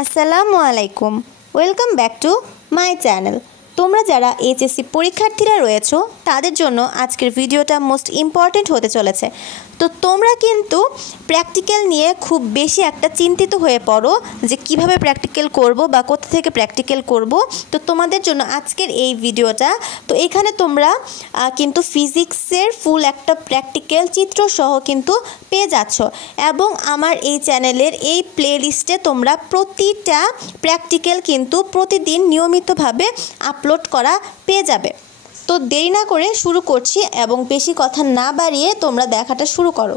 আসসালামু আলাইকুম, welcome back to my channel. তোমরা যারা এইচএসসি পরীক্ষার্থীরা রয়েছো তাদের জন্য আজকের ভিডিওটা মোস্ট ইম্পর্ট্যান্ট হতে চলেছে। তো তোমরা কিন্তু প্র্যাকটিক্যাল নিয়ে খুব বেশি একটা চিন্তিত হয়ে পড়ো যে কিভাবে প্র্যাকটিক্যাল করব বা কোথা থেকে প্র্যাকটিক্যাল করব। তো তোমাদের জন্য আজকের এই ভিডিওটা। তো এখানে তোমরা কিন্তু ফিজিক্সের ফুল একটা প্র্যাকটিক্যাল চিত্রসহ কিন্তু পেয়ে যাচ্ছ, এবং আমার এই চ্যানেলের এই প্লেলিস্টে তোমরা প্রতিটা প্র্যাকটিক্যাল কিন্তু প্রতিদিন নিয়মিতভাবে আপলোড করা পেয়ে যাবে। তো দেরি না করে শুরু করছি, এবং বেশি কথা না বাড়িয়ে তোমরা দেখাটা শুরু করো।